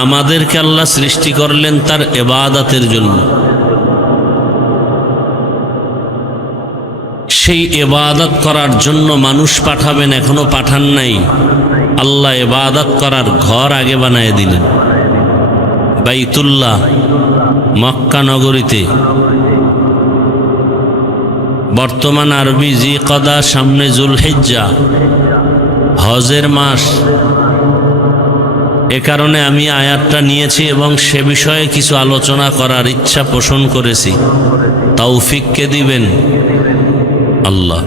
আমাদেরকে আল্লাহ সৃষ্টি করলেন তার ইবাদতের জন্য। সেই ইবাদত করার জন্য মানুষ পাঠাবেন, এখনো পাঠান নাই। আল্লাহ ইবাদত করার ঘর আগে বানায় দিলেন। বাইতুল্লাহ মক্কা নগরীতে, বর্তমান আরবি জিকদা, সামনে জুলহিজ্জা, হজের মাস। এ কারণে আমি আয়াতটা নিয়েছি এবং সে বিষয়ে কিছু আলোচনা করার ইচ্ছা পোষণ করেছি। তৌফিক কে দিবেন? আল্লাহ।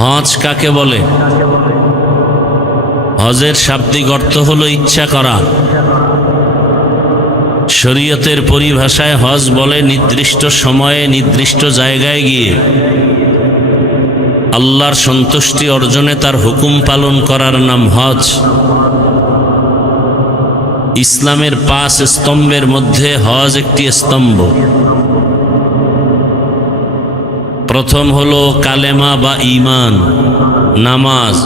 হজ কাকে বলে? হজের শাব্দিক অর্থ হলো ইচ্ছা করা। শরীয়তের পরিভাষায় হজ বলে নির্দিষ্ট সময়ে নির্দিষ্ট জায়গায় গিয়ে আল্লাহর সন্তুষ্টি অর্জনে তার হুকুম পালন করার নাম হজ। ইসলামের 5 স্তম্ভের মধ্যে হজ একটি স্তম্ভ। প্রথম হলো কালেমা বা ঈমান, নামাজ,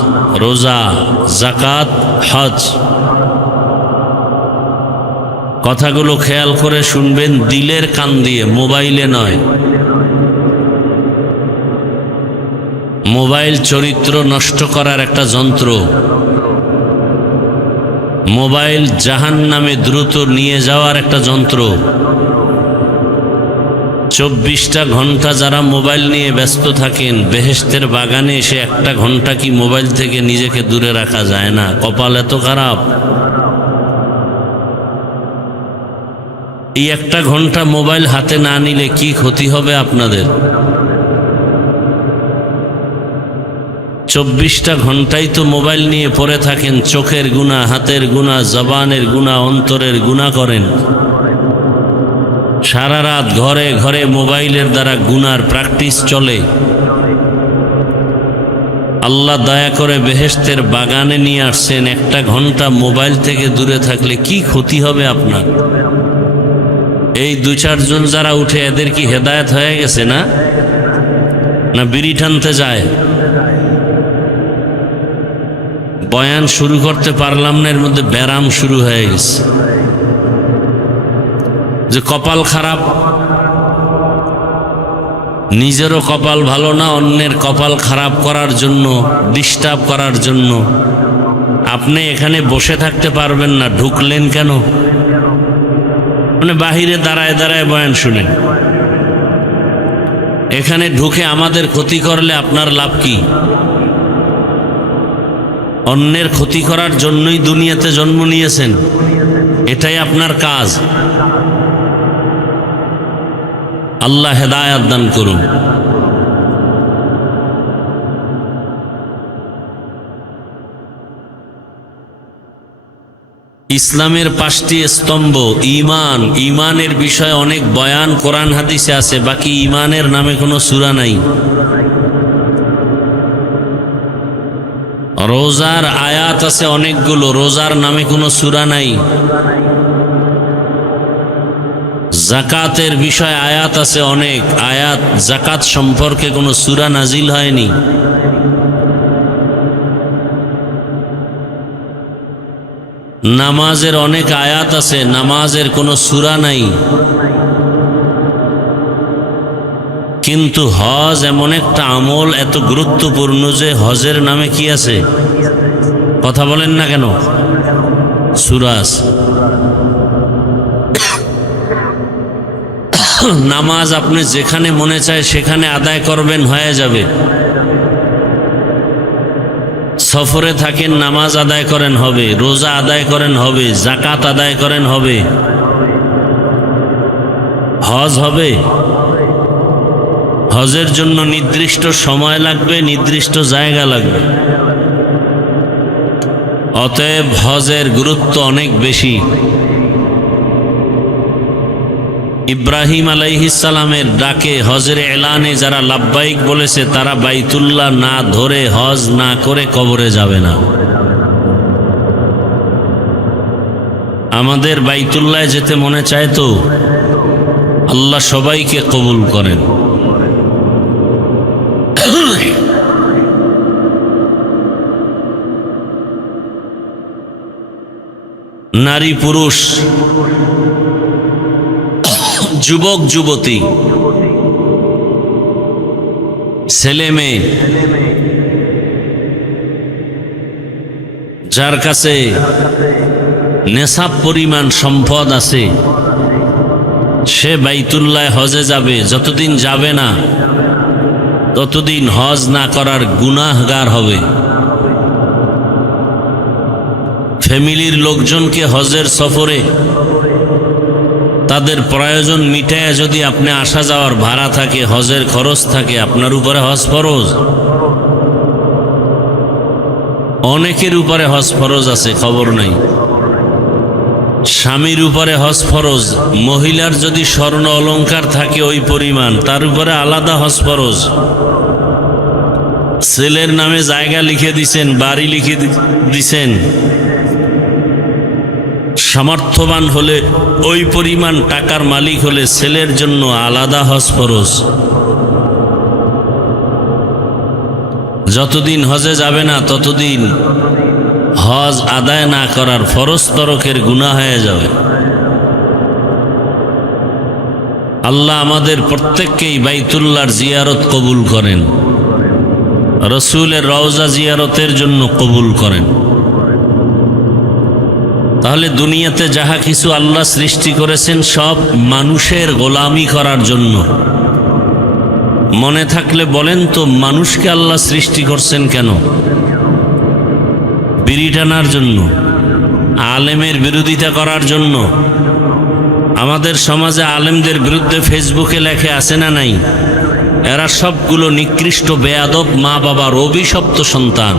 রোজা, যাকাত, হজ। কথাগুলো খেয়াল করে শুনবেন, দিলের কান দিয়ে, মোবাইলে নয়। মোবাইল চরিত্র নষ্ট করার একটা যন্ত্র। মোবাইল জাহান্নামে দ্রুত নিয়ে যাওয়ার একটা যন্ত্র। 24টা ঘন্টা যারা মোবাইল নিয়ে ব্যস্ত থাকেন, বেহেশতের বাগানে এসে 1টা ঘন্টা কি মোবাইল থেকে নিজেকে দূরে রাখা যায় না? কপাল এত খারাপ। এই 1টা ঘন্টা মোবাইল হাতে না নিলে কি ক্ষতি হবে আপনাদের? 24টা ঘন্টাই তো মোবাইল নিয়ে পড়ে থাকেন। চোখের গুনাহ, হাতের গুনাহ, জবানের গুনাহ, অন্তরের গুনাহ করেন। সারা রাত ঘরে ঘরে মোবাইলের দ্বারা গুনার প্র্যাকটিস চলে। আল্লাহ দয়া করে বেহেশতের বাগানে নিয়ে আসছেন। 1টা ঘন্টা মোবাইল থেকে দূরে থাকলে কি ক্ষতি হবে আপনার? এই 2-4 জন যারা উঠে, এদের কি হেদায়েত হয়ে গেছে না? না বিড়ি টানতে যায়? বয়ান শুরু করতে পারলাম না, এর মধ্যে ব্যারাম শুরু হয়ে গেছে। যে কপাল খারাপ, নিজেরও কপাল ভালো না, অন্যের কপাল খারাপ করার জন্য, ডিস্টার্ব করার জন্য আপনি এখানে বসে থাকতে পারবেন না। ঢুকলেন কেন? মানে বাহিরে দাঁড়ায় দাঁড়ায় বয়ান শুনেন। এখানে ঢুকে আমাদের ক্ষতি করলে আপনার লাভ কি? অন্যের ক্ষতি করার জন্যই দুনিয়াতে জন্ম নিয়েছেন, এটাই আপনার কাজ। আল্লাহ হেদায়েত দান করুন। ইসলামের 5টি স্তম্ভ। ঈমান, ঈমানের বিষয়ে অনেক বয়ান কোরআন হাদিসে আছে, বাকি ঈমানের নামে কোনো সূরা নাই। রোজার আয়াত আছে অনেকগুলো, রোজার নামে কোনো সূরা নাই। যাকাতের বিষয়ে আয়াত আছে অনেক, আয়াত যাকাত সম্পর্কে কোনো সূরা নাজিল হয়নি। নামাজের অনেক আয়াত আছে, নামাজের কোনো সূরা নাই। কিন্তু হজ এমন একটা আমল, এত গুরুত্বপূর্ণ যে হজের নামে কি আছে? কথা বলেন না কেন? সূরা আছে। নামাজ আপনি যেখানে মনে চায় সেখানে আদায় করবেন, হয়ে যাবে। সফরে থাকেন, নামাজ আদায় করেন, হবে। রোজা আদায় করেন, হবে। যাকাত আদায় করেন, হবে। হজ হবে। হজের জন্য নির্দিষ্ট সময় লাগবে, নির্দিষ্ট জায়গা লাগবে। অতএব হজের গুরুত্ব অনেক বেশি। ইব্রাহিম আলাইহিস সালামের ডাকে, হজের এলানে যারা লাব্বাইক বলেছে, তারা বাইতুল্লাহ না ধরে, হজ না করে কবরে যাবে না। আমাদের বাইতুল্লাহ যেতে মনে চায় তো? আল্লাহ সবাইকে কবুল করেন। নারী পুরুষ, যুবক যুবতী, ছেলে মেয়ে, যার কাছে নেশাব পরিমাণ সম্পদ আছে, সে বাইতুল্লাহ হজে যাবে। যতদিন যাবে না ততদিন হজ না করার গুনাহগার হবে। ফ্যামিলির লোকজনকে হজের সফরে তাদের প্রয়োজন মিটায় যদি আপনি আসা যাওয়ার ভাড়া থাকে, হজের খরচ থাকে, আপনার উপরে হজ ফরজ। অনেকের উপরে হজ ফরজ আছে, খবর নাই। স্বামীর উপরে হজ ফরজ, মহিলার যদি স্বর্ণ অলংকার থাকে ওই পরিমাণ, তার উপরে আলাদা হজ ফরজ। ছেলের নামে জায়গা লিখে দিছেন, বাড়ি লিখে দিছেন, সামর্থ্যবান হলে ওই পরিমাণ টাকার মালিক হলে ছেলের জন্য আলাদা হজ ফরজ। যতদিন হজে যাবে না ততদিন হজ আদায় না করার ফরজ তরকের গুনাহ হয়ে যাবে। আল্লাহ আমাদের প্রত্যেককেই বাইতুল্লাহর জিয়ারত কবুল করেন, রসুলের রওজা জিয়ারতের জন্য কবুল করেন। তাহলে দুনিয়াতে যাহা কিছু আল্লাহ সৃষ্টি করেছেন সব মানুষের গোলামি করার জন্য। মনে থাকলে বলেন তো, মানুষকে আল্লাহ সৃষ্টি করছেন কেন? বিড়ি টানার জন্য, আলেমের বিরোধিতা করার জন্য। আমাদের সমাজে আলেমদের বিরুদ্ধে ফেসবুকে লেখে আছে না নাই? এরা সবগুলো নিকৃষ্ট বেয়াদব মা বাবার অভিশপ্ত সন্তান।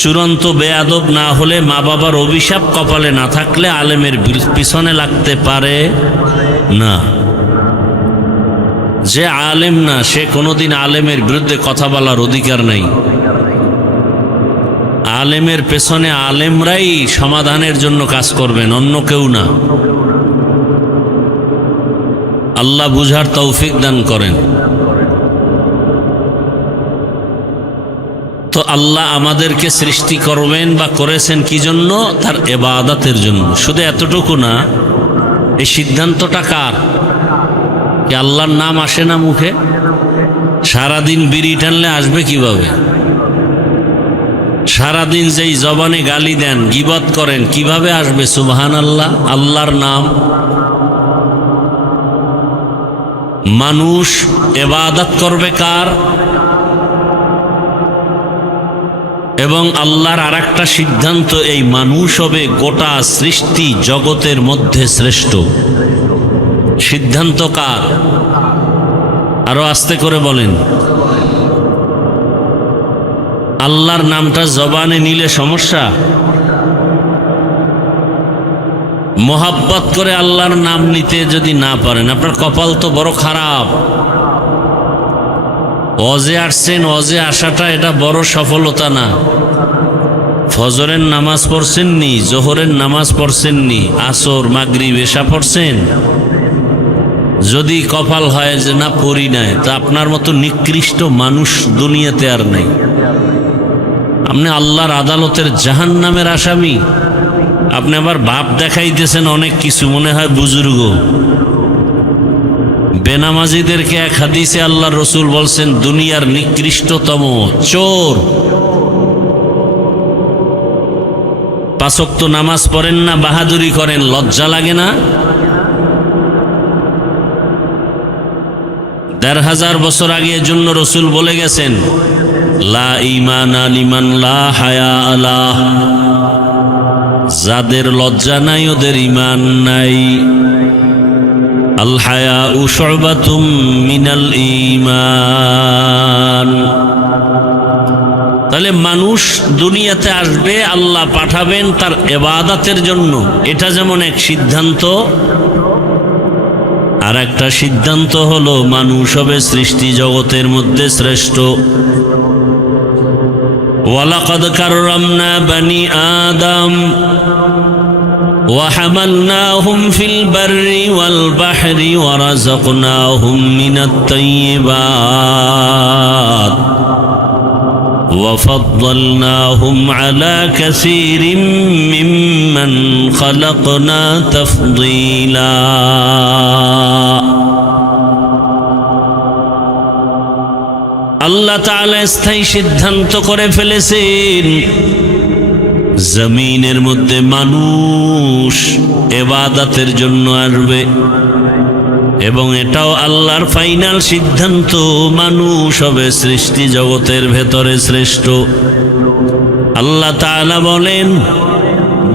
চূড়ান্ত বেয়াদব না হলে, মা বাবার অভিশাপ কপালে না থাকলে আলেমের পিছনে লাগতে পারে না। যে আলেম না, সে কোনোদিন আলেমের বিরুদ্ধে কথা বলার অধিকার নাই। আলেমের পেছনে আলেমরাই সমাধানের জন্য কাজ করবেন, অন্য কেউ না। আল্লাহ বুঝার তৌফিক দান করেন। তো আল্লাহ আমাদেরকে সৃষ্টি করবেন বা করেছেন কি জন্য? তার ইবাদতের জন্য। শুধু এতটুকু না, এই সিদ্ধান্তটা কার? কি আল্লাহর নাম আসে না মুখে? সারাদিন বিড়ি টানলে আসবে কিভাবে? সারাদিন যেই জবানে গালি দেন, গীবত করেন, কিভাবে আসবে সুবহানাল্লাহ? আল্লাহর নাম। মানুষ ইবাদত করবে কার? এবং আল্লাহর আরেকটা সিদ্ধান্ত, এই মানুষ হবে গোটা সৃষ্টি জগতের মধ্যে শ্রেষ্ঠ। সিদ্ধান্ত কার? আরো আস্তে করে বলেন। আল্লাহর নামটা জবানে নিলে সমস্যা। মোহাব্বত করে আল্লাহর নাম নিতে যদি না পারেন, আপনার কপাল তো বড় খারাপ। ওয়াজে আসছেন, ওয়াজে আসাটা এটা বড় সফলতা না। ফজরের নামাজ পড়ছেননি, জোহরের নামাজ পড়ছেননি, আসর মাগরিব এশা পড়ছেন, যদি কপাল হয় যে না পড়ি নাই, তা আপনার মতো নিকৃষ্ট মানুষ দুনিয়াতে আর নাই। আপনি আল্লাহর আদালতের জাহান্নামের আসামি। আপনি আবার ভাব দেখাইতেছেন অনেক কিছু, মনে হয় বুজুর্গ। বেনামাজিদেরকে এক হাদিসে আল্লাহ রসুল বলছেন দুনিয়ার নিকৃষ্টতম চোর। 5 ওয়াক্ত নামাজ পড়েন না, বাহাদুরি করেন, লজ্জা লাগে না? 1500 বছর আগে এর জন্য রসুল বলে গেছেন, লা ঈমানা লিমান লা হায়া আলাহ। যাদের লজ্জা নাই ওদের ঈমান নাই। আল হায়াউ শুবাতুম মিনাল ঈমান। তাহলে মানুষ দুনিয়াতে আসবে, আল্লাহ পাঠাবেন তার ইবাদতের জন্য। এটা যেমন এক সিদ্ধান্ত, আর একটা সিদ্ধান্ত হলো মানুষ হবে সৃষ্টি জগতের মধ্যে শ্রেষ্ঠ। ওয়ালাকাদ কাররামনা বানি আদম وحملناهم في البر والبحر ورزقناهم من الطيبات وفضلناهم على كثير ممن خلقنا تفضيلا আল্লাহ তাআলা স্থায়ী সিদ্ধান্ত করে ফেলেছেন জমিনের মধ্যে মানুষ ইবাদতের জন্য আসবে এবং এটাও আল্লাহর ফাইনাল সিদ্ধান্ত মানুষ হবে সৃষ্টি জগতের ভেতরে শ্রেষ্ঠ আল্লাহ তাআলা বলেন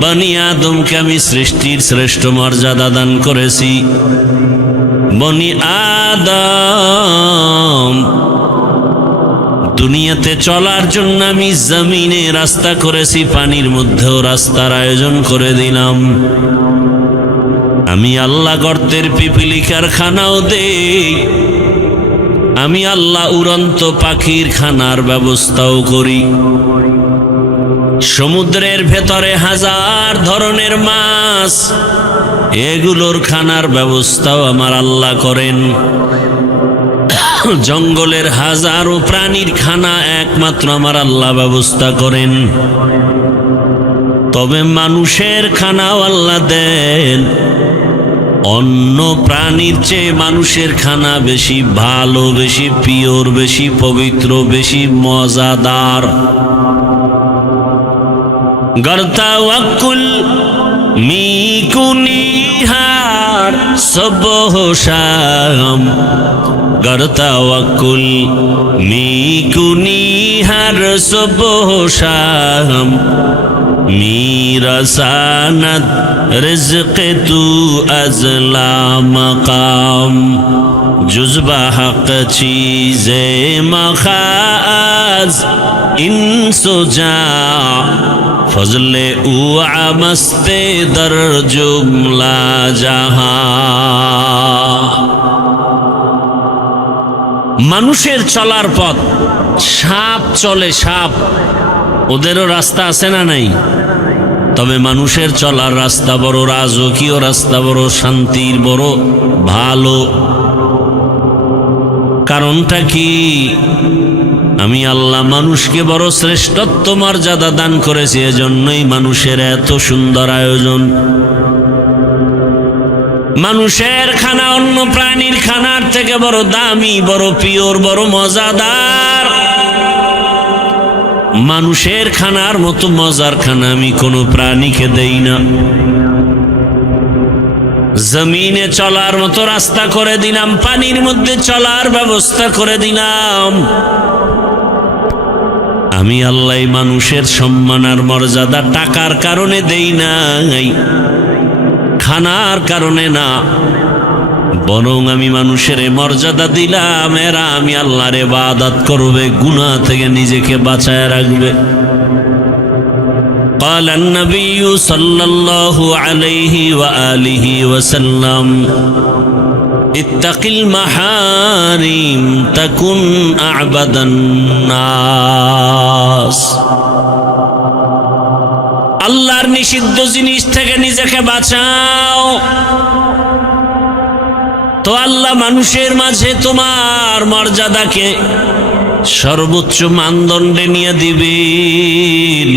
বনি আদমকে আমি সৃষ্টির শ্রেষ্ঠ মর্যাদা দান করেছি বনি আদম দুনিয়াতে চলার জন্য আমি জমিনে রাস্তা করেছি পানির মধ্যেও রাস্তার আয়োজন করে দিলাম আমি আল্লাহ গর্তের পিপিলিকার খানাও দেই আমি আল্লাহ উড়ন্ত পাখির খানার ব্যবস্থাও করি সমুদ্রের ভেতরে হাজার ধরনের মাছ এগুলোর খানার ব্যবস্থাও আমার আল্লাহ করেন জঙ্গলের হাজারো প্রাণীর খানা একমাত্র আমার আল্লাহ ব্যবস্থা করেন তবে মানুষের খানাও আল্লাহ দেন অন্য প্রাণীর চেয়ে মানুষের খানা বেশি ভালো বেশি পিওর বেশি পবিত্র বেশি মজাদার গর্তা ওয়াকুল মিকুনিহার সবহ শাম গর্তা ওয়াকুল মিকুনিহার সবহ শাম میرساند رزق تو از لامقام جز به حق چیز مخاز این سجا فضل او عمست در جمله جهان মানুষের চলার পথ সাপ চলে সাপ ওদেরও রাস্তা আছে না নাই তবে মানুষের চলার রাস্তা বড় রাজকীয় রাস্তা বড় শান্তির বড় ভালো কারণটা কি আমি আল্লাহ মানুষকে বড় শ্রেষ্ঠত্ব মর্যাদা দান করেছি এজন্যই মানুষের এত সুন্দর আয়োজন মানুষের খানা অন্য প্রাণীর খানার থেকে বড় দামি বড় পিওর বড় মজাদার মানুষের খানার মতো মজার খানা আমি কোনো প্রাণীকে দেই না জমিনে চলার মতো রাস্তা করে দিলাম পানির মধ্যে চলার ব্যবস্থা করে দিলাম আমি আল্লাহ মানুষের সম্মান আর মর্যাদা টাকার কারণে দেই নাই খানার কারণে না বরং আমি মানুষের মর্যাদা দিলাম এরা আমি আল্লাহর ইবাদত করবে গুনাহ থেকে নিজেকে বাঁচায় রাখবে قال النبي صلى الله عليه وآله وسلم اتق المحارم تكن أعبد الناس আল্লাহর নিষিদ্ধ জিনিস থেকে নিজেকে বাঁচাও তো আল্লাহ মানুষের মাঝে তোমার মর্যাদাকে সর্বোচ্চ মানদণ্ডে নিয়ে দিবেন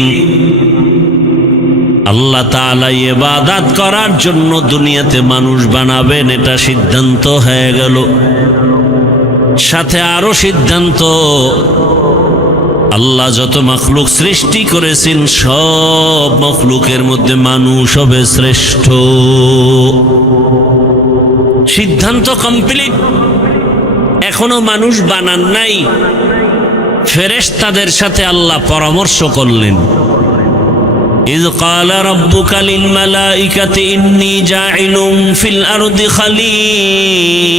আল্লাহ তাআলা ইবাদত করার জন্য দুনিয়াতে মানুষ বানাবেন এটা সিদ্ধান্ত হয়ে গেল সাথে আরো সিদ্ধান্ত আল্লাহ যত মখলুক সৃষ্টি করেছেন সব মখলুকের মধ্যে মানুষ হবে শ্রেষ্ঠ সিদ্ধান্ত কমপ্লিট এখনো মানুষ বানান নাই ফেরেশতাদের সাথে আল্লাহ পরামর্শ করলেন إذ قال ربك للملائكة إني جاعل في الأرض خليفة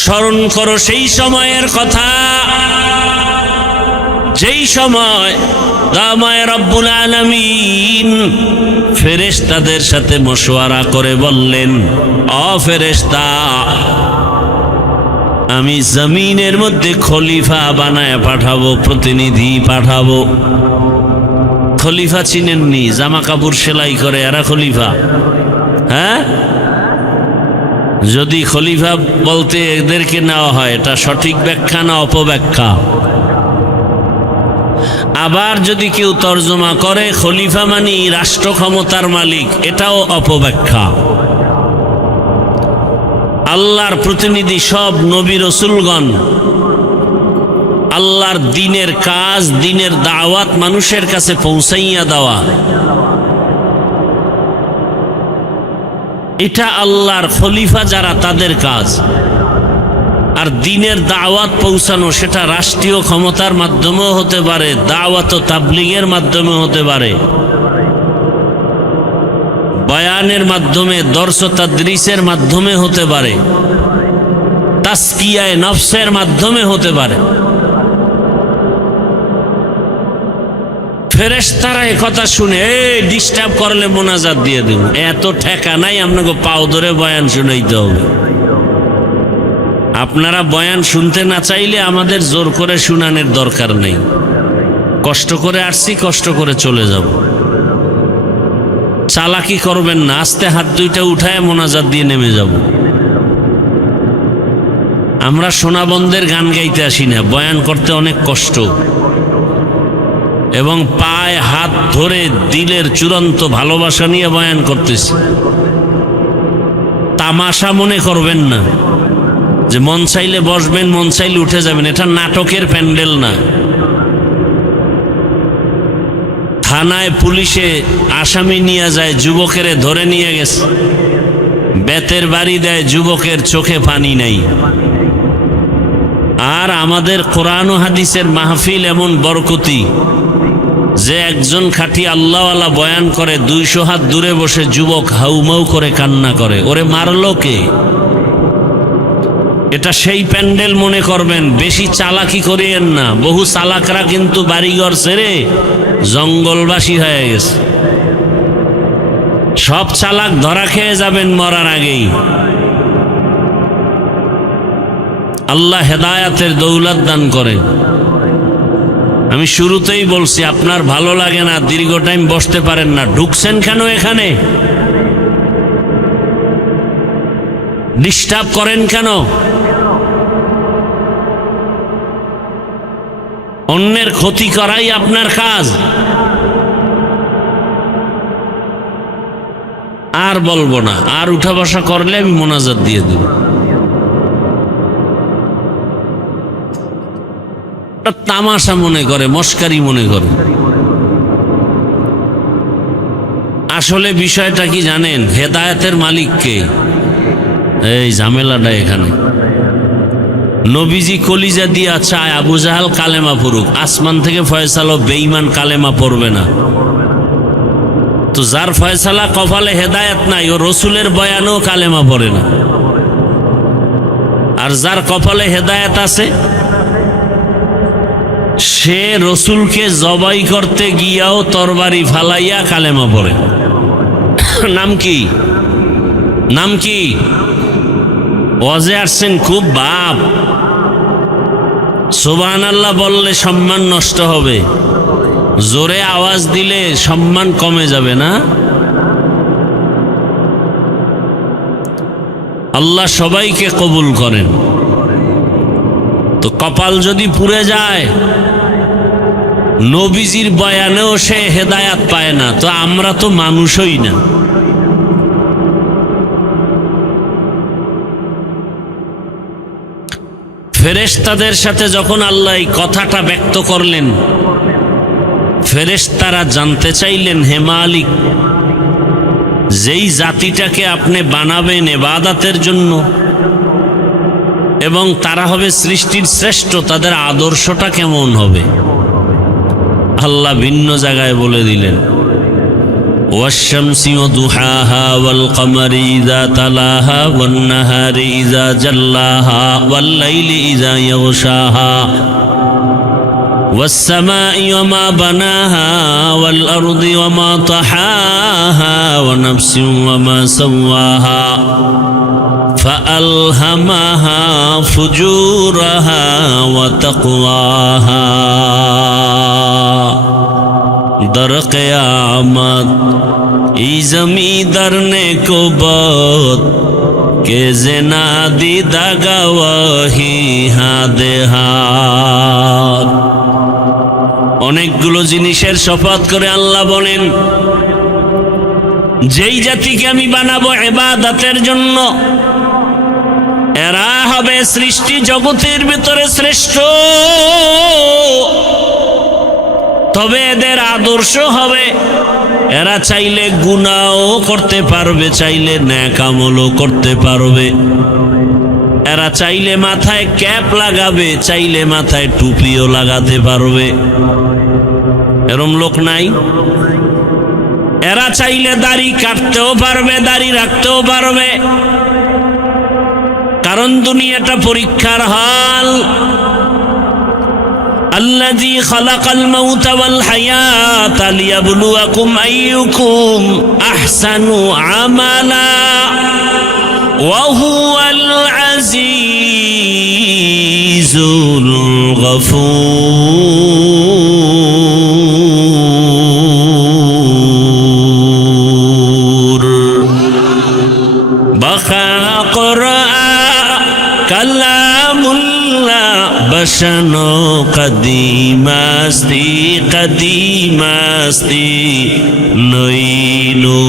স্মরণ করো সেই সময়ের কথা যেই সময় দামায় রব্বুল আলামিন ফেরেশতাদের সাথে মশওয়ারা করে বললেন ও ফেরেশতা আমি জমিনের মধ্যে খলিফা বানায় পাঠাবো প্রতিনিধি পাঠাবো খলিফা চিনেননি জামা কাপড় সেলাই করে এরা খলিফা হ্যাঁ যদি খলিফা বলতে এদেরকে নেওয়া হয়, এটা সঠিক ব্যাখ্যা না অপব্যাখ্যা? আবার যদি কেউ তর্জমা করে খলিফা মানি রাষ্ট্র ক্ষমতার মালিক, এটাও অপব্যাখ্যা। আল্লাহর প্রতিনিধি সব নবী রসুলগণ, আল্লাহর দ্বীনের কাজ, দ্বীনের দাওয়াত মানুষের কাছে পৌঁছাইয়া দেওয়া, এটা আল্লাহর খলিফা যারা তাদের কাজ। আর দ্বীনের দাওয়াত পৌঁছানো সেটা রাষ্ট্রীয় ক্ষমতার মাধ্যমেও হতে পারে, দাওয়াত ও তাবলীগের মাধ্যমে হতে পারে, বয়ানের মাধ্যমে, দর্স তাদরিসের মাধ্যমে হতে পারে, তাসকিয়ায়ে নফসের মাধ্যমে হতে পারে। ফেরেশতারা একথা শুনে ডিস্টার্ব করলে মোনাজাত দিয়ে দেব, এত ঠেকা নাই আপনাকে পাও ধরে বয়ান শুনাইতে হবে। আপনারা বয়ান শুনতে না চাইলে আমাদের জোর করে শুনানোর দরকার নেই। কষ্ট করে আসছি, কষ্ট করে চলে যাব। চালাকি করবেন না, আস্তে হাত দুইটা উঠায় মোনাজাত দিয়ে নেমে যাব। আমরা সোনাবন্দের গান গাইতে আসি না, বয়ান করতে অনেক কষ্ট, এবং পায়ে হাত ধরে দিলের চূড়ান্ত ভালোবাসা নিয়ে বয়ান করতেছি। তামাশা মনে করবেন না যে মন চাইলে বসবেন, মন চাইলে উঠে যাবেন, এটা নাটকের প্যান্ডেল না। থানায় পুলিশে আসামি নিয়ে যায়, যুবকের ধরে নিয়ে গেছে, বেতের বাড়ি দেয়, যুবকের চোখে পানি নাই। আর আমাদের কোরআন ও হাদিসের মাহফিল এমন বরকতি যে একজন খাঁটি আল্লাহওয়ালা বয়ান করে, 200 হাত দূরে বসে যুবক হাউমাউ করে কান্না করে, ওরে মারলো কে? এটা সেই প্যান্ডেল মনে করবেন, বেশি চালাকি করিয়েন না। বহু চালাকরা কিন্তু বাড়িঘর ছেড়ে জঙ্গলবাসী হয়ে গেছে। সব চালাক ধরা খেয়ে যাবেন মরার আগেই। আল্লাহ হেদায়াতের দৌলত দান করে। আমি শুরুতেই বলছি, আপনার ভালো লাগে না, দীর্ঘ টাইম বসতে পারেন না, ঢুকছেন কেন এখানে? ডিস্টার্ব করেন কেন? অন্যের ক্ষতি করাই আপনার কাজ। আর বলবো না, আর উঠা বসা করলে আমি মোনাজাত দিয়ে দেব। তামাশা মনে করে, মস্কারি মনে করে। আসলে বিষয়টা কি জানেন? হেদায়েতের মালিক কে? এই ঝামেলাটা এখানে। নবীজি কলিজা দিয়া চায় আবু জাহাল কালেমা পড়ুক, আসমান থেকে ফয়সালা বেঈমান কালেমা পড়বে না। তো যার ফয়সালা কপালে হেদায়েত নাই, ও রসুলের বয়ানেও কালেমা পড়ে না। আর যার কপালে হেদায়েত আছে, সে রসুলকে জবাই করতে গিয়াও তরবারি ফালাইয়া কালেমা পড়ে। নাম কি? নাম কি? ওয়াজে আসছেন খুব বাপ, সুবহানাল্লাহ বললে সম্মান নষ্ট হবে, জোরে আওয়াজ দিলে সম্মান কমে যাবে না? আল্লাহ সবাইকে কবুল করেন। তো কপাল যদি পুড়ে যায়, নবীজির বয়ানেও সে হেদায়াত পায় না, তো আমরা তো মানুষই না। ফেরেশতাদের সাথে যখন আল্লাহ এই কথাটা ব্যক্ত করলেন, ফেরেশতারা জানতে চাইলেন, হে মালিক, যেই জাতিটাকে আপনি বানাবেন ইবাদতের জন্য এবং তারা হবে সৃষ্টির শ্রেষ্ঠ, তাদের আদর্শটা কেমন হবে? আল্লাহ ভিন্ন জায়গায় বলে দিলেন, ওয়াশ-শামসি ওয়া দুহাহা ওয়াল কমারি ইযা তালাহা ওয়ান নাহারি ইযা জাল্লাহা ওয়াল লাইলি ইযা ইয়াগশাহা ওয়াস সামাই ওয়া মা বানাহা ওয়াল আরদি ওয়া মা তাহাহা ওয়া নাফসিন ওয়া মা সাওয়াহা فألهمها فجورها وتقواها در قیامت ای زمین در نیک و بد কে যে না দিদা গাওয়াহি হাদে হাত। অনেকগুলো জিনিসের শপথ করে আল্লাহ বলেন, যেই জাতিকে আমি বানাবো ইবাদতের জন্য, এরা হবে সৃষ্টি জগতের ভিতরে শ্রেষ্ঠ। তবে এদের আদর্শ হবে, এরা চাইলে গুনাহও করতে পারবে, চাইলে নেক আমলও করতে পারবে। এরা চাইলে মাথায় ক্যাপ লাগাবে, চাইলে মাথায় টুপিও লাগাতে পারবে। এরম লোক নাই? এরা চাইলে দাড়ি কাটতেও পারবে, দাড়ি রাখতেও পারবে। কারণ দুনিয়াটা পরীক্ষার হাল। আল্লাযী খালাকাল মাউতা ওয়াল হায়াতা লিয়াবলুয়াকুম আইয়ুকুম আহসানু আমালা ওয়া হুয়াল আজিজুল গফুর। বাকা কুরআন কালামুল্লাহ বসানো কদিমাস্তি কদিমাস্তি নইলো।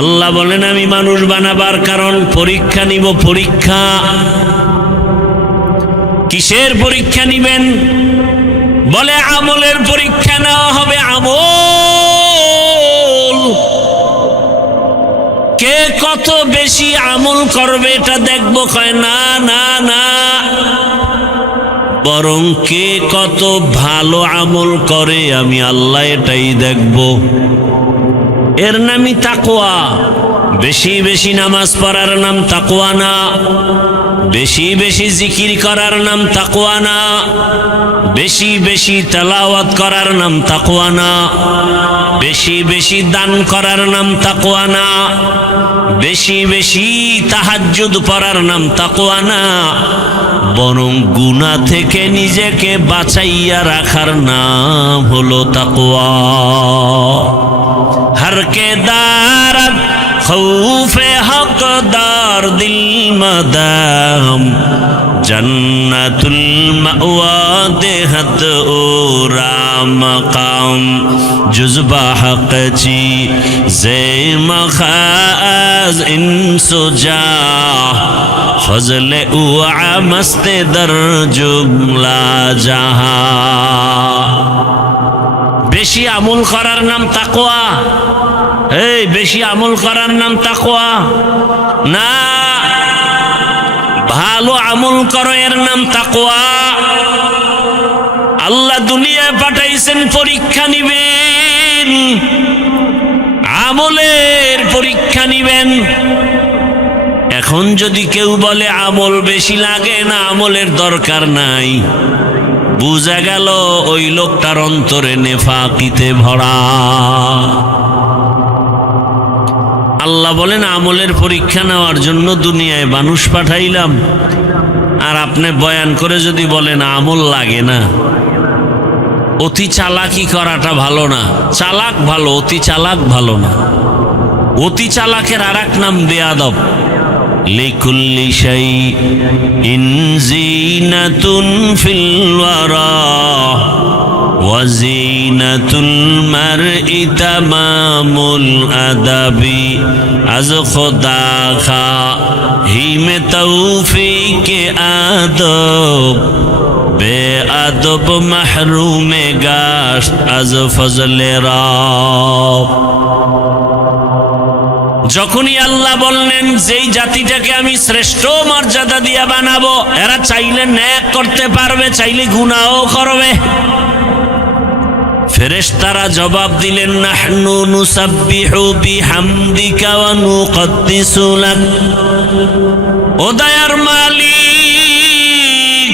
আল্লাহ বলেন, আমি মানুষ বানাবার কারণ পরীক্ষা নিব। পরীক্ষা কিসের পরীক্ষা নিবেন? বলে আমলের পরীক্ষা নেওয়া হবে। আমল কে কত বেশি আমল করবে এটা দেখবো। কয় না না না, বরং কে কত ভালো আমল করে আমি আল্লাহ এটাই দেখব। এর নামই তাকওয়া। বেশি বেশি নামাজ পড়ার নাম তাকওয়া না, বেশি বেশি জিকির করার নাম তাকওয়া না, বেশি বেশি তেলাওয়াত করার নাম তাকওয়া না, বেশি বেশি দান করার নাম তাকওয়া না, বেশি বেশি তাহাজ্জুদ পড়ার নাম তাকওয়া না, বরং গুনাহ থেকে নিজেকে বাঁচাইয়া রাখার নাম হলো তাকওয়া। हर के दारद खौफे हकदार दिल मदाम जन्नतुल मअवा देहत ओरा मकाम जुज़बा हक ची ज़े मखाज़ इंसुजा फज़ल उआ मस्त दर जुमला जहां। বেশি আমল করার নাম তাকওয়া। এই বেশি আমল করার নাম তাকওয়া না, ভালো আমল করো এর নাম তাকওয়া। আল্লাহ দুনিয়ায় পাঠাইছেন পরীক্ষা নিবেন, আমলের পরীক্ষা নিবেন। এখন যদি কেউ বলে আমল বেশি লাগে না, আমলের দরকার নাই, বুঝা গেল ওই লোকটার অন্তরে নেফাকিতে ভরা। আল্লাহ বলেন, আমলের পরীক্ষা নেওয়ার জন্য দুনিয়ায় মানুষ পাঠাইলাম, আর আপনি বয়ান করে যদি বলেন আমল লাগে না। অতি চালাকি করাটা ভালো না। চালাক ভালো, অতি চালাক ভালো না। অতি চালাকের আর এক নাম বেয়াদব। লিকুল্লি শাইইন যিনাতুন ফিল ওয়ারা ওয়া যিনাতুল মারই তামামুল আদাবি আজ খুদা খা হিমে তৌফিকে আদব বেআদব মাহরুমে গাশত আজ ফজলে রব। যখনই আল্লাহ বললেন যেই জাতিটাকে আমি শ্রেষ্ঠ মর্যাদা দিয়া বানাবো, এরা চাইলে নেক করতে পারবে, চাইলে গুনাহও করবে। ফেরেশতারা জবাব দিলেন, নাহনু নুসাব্বিহু বিহামদিকা ওয়া নুকদ্দিসু লাক। ও দয়ার মালিক,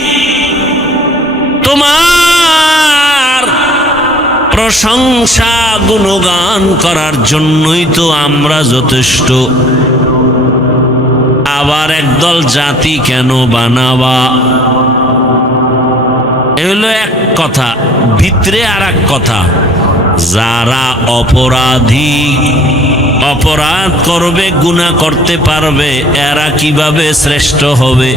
তোমার প্রশংসা গুণগান করার জন্যই তো আমরা যথেষ্ট। আবার একদল জাতি কেন বানাবা? এ হলো এক কথা, ভিতরে আর এক কথা। যারা অপরাধী, অপরাধ করবে, গুনাহ করতে পারবে, এরা কিভাবে শ্রেষ্ঠ হবে?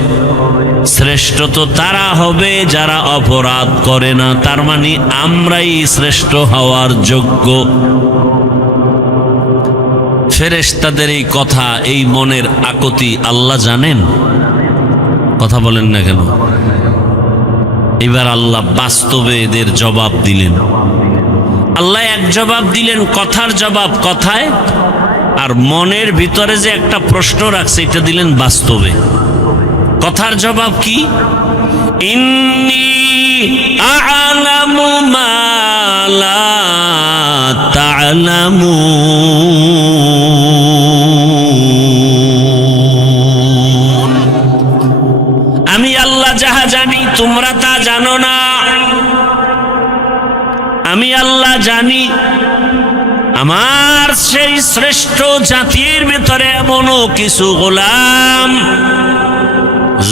শ্রেষ্ঠ তো তারা হবে যারা অপরাধ করে না। তার মানে আমরাই শ্রেষ্ঠ হওয়ার যোগ্য। ফেরেশতাদের এই কথা, এই মনের আকুতি আল্লাহ জানেন। কথা বলেন না কেন? এবার আল্লাহ বাস্তবে এদের জবাব দিলেন। আল্লাহ এক জবাব দিলেন, কথার জবাব কথায়, আর মনের ভিতরে যে একটা প্রশ্ন রাখছে এটা দিলেন বাস্তবে। কথার জবাব কি? ইন্নী আ'লামু মা লা তা'লামুন। আমি আল্লাহ যাহা জানি তোমরা তা জানো না। আমি আল্লাহ জানি আমার সেই শ্রেষ্ঠ জাতির ভিতরে এমনও কিছু গোলাম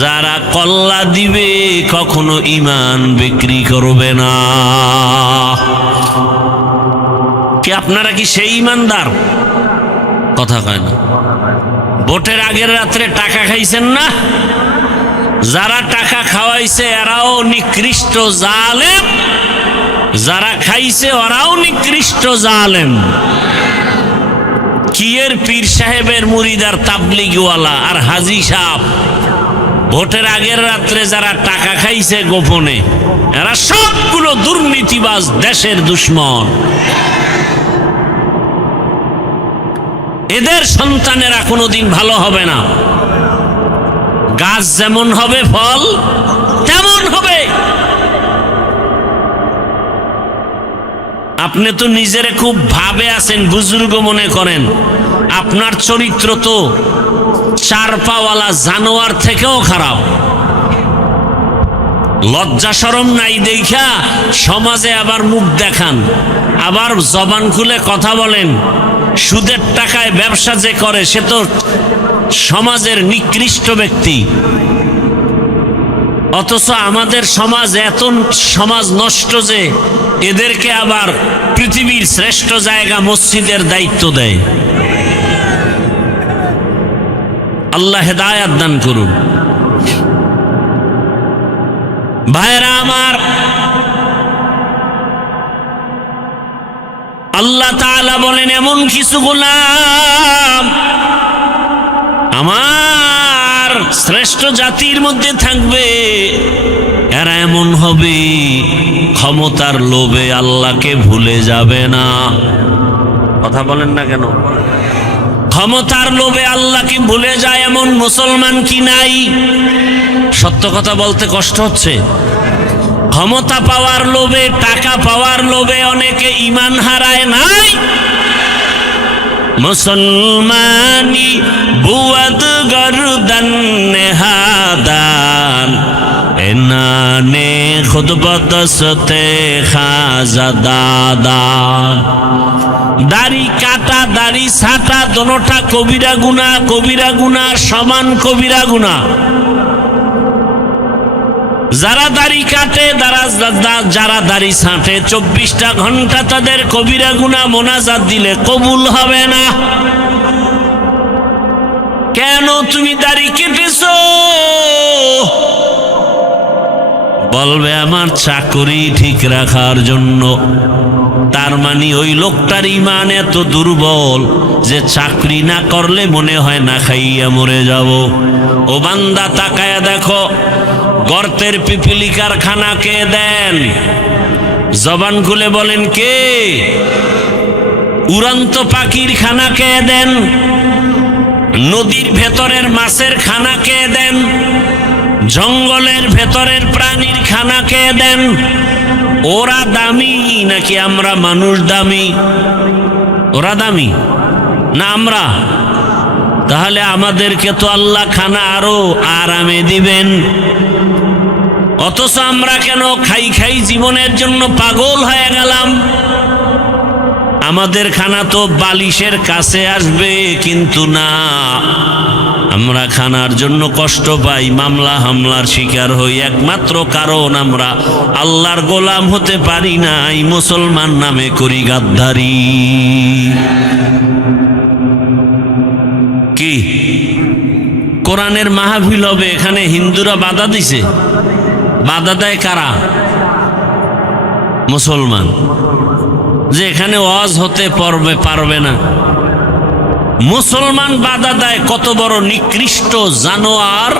যারা কল্লা দিবে, কখনো ঈমান বিক্রি করবে না। কি আপনারা কি সেই ঈমানদার? কথা কয় না। ভোটের আগের রাত্রে টাকা খাইছেন না? যারা টাকা খাওয়াইছে এরাও নিকৃষ্ট জালেম, যারা খাইছে ওরাও নিকৃষ্ট জালেম। কিয়ের পীর সাহেবের মুরিদার তাবলিগওয়ালা আর হাজি সাহেব ভোটের আগের রাত্রে যারা টাকা খাইছে গোপনে, এরা সবগুলো দুর্নীতিবাজ, দেশের দুশ্মন। এদের সন্তানেরা কোনোদিন ভালো হবে না। গাছ যেমন হবে ফল তেমন হবে। আপনি তো নিজেরে খুব ভাবে আছেন, বুজুর্গ মনে করেন। আপনার চরিত্র তো চার পাওয়ালা জানোয়ার থেকেও খারাপ। লজ্জা শরম নাই দেখা সমাজে আবার মুখ দেখান, আবার জবান খুলে কথা বলেন। সুদের টাকায় ব্যবসা যে করে সে তো সমাজের নিকৃষ্ট ব্যক্তি। অথচ আমাদের সমাজ এত সমাজ নষ্ট যে এদেরকে আবার পৃথিবীর শ্রেষ্ঠ জায়গা মসজিদের দায়িত্ব দেয়। আল্লাহ হেদায়েত দান করুন। ভাইরা আমার, আল্লাহ তাআলা বলেন এমন কিছু গোলাম আমার শ্রেষ্ঠ জাতির মধ্যে থাকবে, এরা এমন হবে ক্ষমতার লোভে আল্লাহকে ভুলে যাবে না। কথা বলেন না কেন? ক্ষমতার লোভে আল্লাহকে ভুলে যায় এমন মুসলমান কি নাই? সত্য কথা বলতে কষ্ট হচ্ছে। ক্ষমতা পাওয়ার লোভে, টাকা পাওয়ার লোভে অনেকে ঈমান হারায় নাই। মুসলমানি বুয়াদ গরদান নেহাদান এনানে খুদ বদসতে খাজাদাদান। দাড়ি কাটা, দাড়ি ছাটা দোনোটা কবিরা গুনাহ, কবিরা গুনাহ সমান কবিরা গুনাহ। যারা দাড়ি কাটে, যারা দাড়ি ছাঁটে, 24টা ঘন্টা তাদের কবিরা গুনাহ মোনাজাত দিলে কবুল হবে না। কেন তুমি দাড়ি কেটেছো? বলবে আমার চাকরি ঠিক রাখার জন্য। তার মানে ওই লোকটার ঈমান এত দুর্বল যে চাকরি না করলে মনে হয় না খাইয়া মরে যাব। ও বান্দা তাকায়া দেখো, গর্তের পিপিলিকার খানা কে দেন? জবান খুলে বলেন কে? উড়ন্ত পাখির খানা কে দেন? নদীর ভেতরের মাছের খানা কে দেন? জঙ্গলের ভেতরের প্রাণীর খানা কে দেন? ওরা দামি নাকি আমরা মানুষ দামি? ওরা দামি না আমরা? তাহলে আমাদেরকে তো আল্লাহ খানা আরো আরামে দিবেন। অথচ আমরা কেন খাই খাই জীবনের জন্য পাগল হয়ে গেলাম? আমাদের খানা তো বালিশের কাছে আসবে, কিন্তু না, আমরা খানার জন্য কষ্ট পাই, মামলা হামলার শিকার হই, একমাত্র কারণ আমরা আল্লাহর গোলাম হতে পারি নাই, মুসলমান নামে করি গাদ্দারি। কি কোরআনের মাহফিল হবে, এখানে হিন্দুরা বাধা দিছে? বাধা দেয় কারা? মুসলমান। যে এখানে ওয়াজ হতে পারবে না, মুসলমান বাধা দেয়। কত বড় নিকৃষ্ট জানোয়ার!